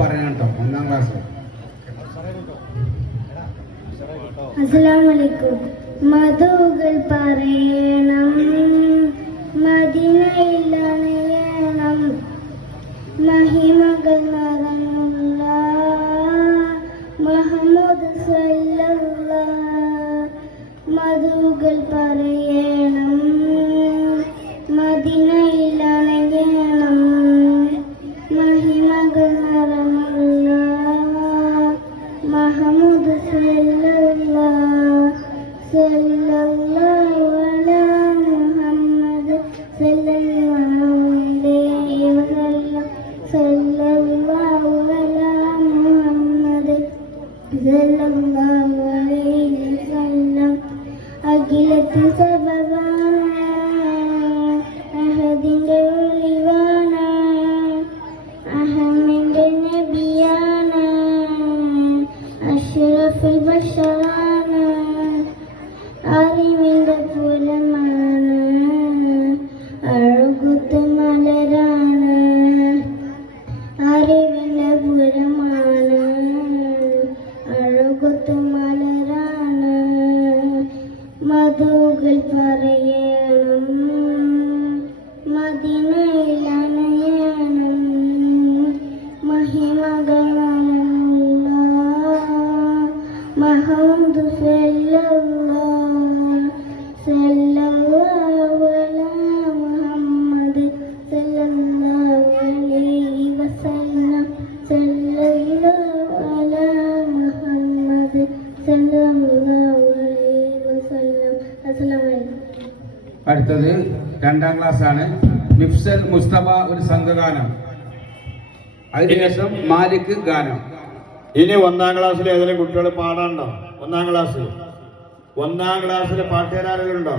പറയണം കേട്ടോ. 1-ാം ക്ലാസ്. അസ്സലാമലൈക്കും. മധുകൾ പറയണം, മദീനയിൽ അണയണം, മഹിമകൾ നിറഞ്ഞുള്ള മുഹമ്മദ് സല്ലല്ലാഹ്. മധുകൾ പറയണം, മദീനയിൽ അണയണം, മഹിമകൾ നിറഞ്ഞുള്ള മുഹമ്മദ് സല്ലല്ലാഹ്. സല്ലല്ലാഹു അലാ മുഹമ്മദ് സല്ലല്ലാഹു അലൈഹി വസല്ലം. സല്ലല്ലാഹു അലാ മുഹമ്മദ് സല്ലല്ലാഹു അലൈഹി വസല്ലം. അഖിലത്തിൻ സബബാണ്, അഹദിന്റെ ഒളിവാണ്, അഹമ്മദിന്റെ നബിയാണ്, അഷ്റഫുൽ ബശറാണ്, അറിവിന്റെ പുരമാണ്, അഴകുത്ത മലരാണ്, അറിവിന്റെ പുരമാണ്, അഴകുത്ത മലരാണ്. മധുകൾ പറയണം, മദീനയിൽ അണയണം, മഹിമകൾ നിറഞ്ഞുള്ള മുഹമ്മദ് സല്ലല്ലാഹ്. സല്ലല്ലാഹു അലാ മുഹമ്മദ് സല്ലല്ലാഹു അലൈഹി വസല്ലം. സല്ലല്ലാഹു അലാ മുഹമ്മദ് സല്ലല്ലാഹു അലൈഹി വസല്ലം. അസ്സലാമു അലൈക്കും. അടുത്തത് 2-ാം ക്ലാസ് ആണ്. മിഫ്സൽ മുസ്തഫ ഒരു സംഘഗാനം, അതിനുശേഷം മാലിക് ഗാനം. ഇനി 1-ാം ക്ലാസ്സിൽ ഏതെങ്കിലും കുട്ടികൾ പാടാനുണ്ടോ? 1-ാം ക്ലാസ്സിൽ പാട്ടുകാരുണ്ടോ?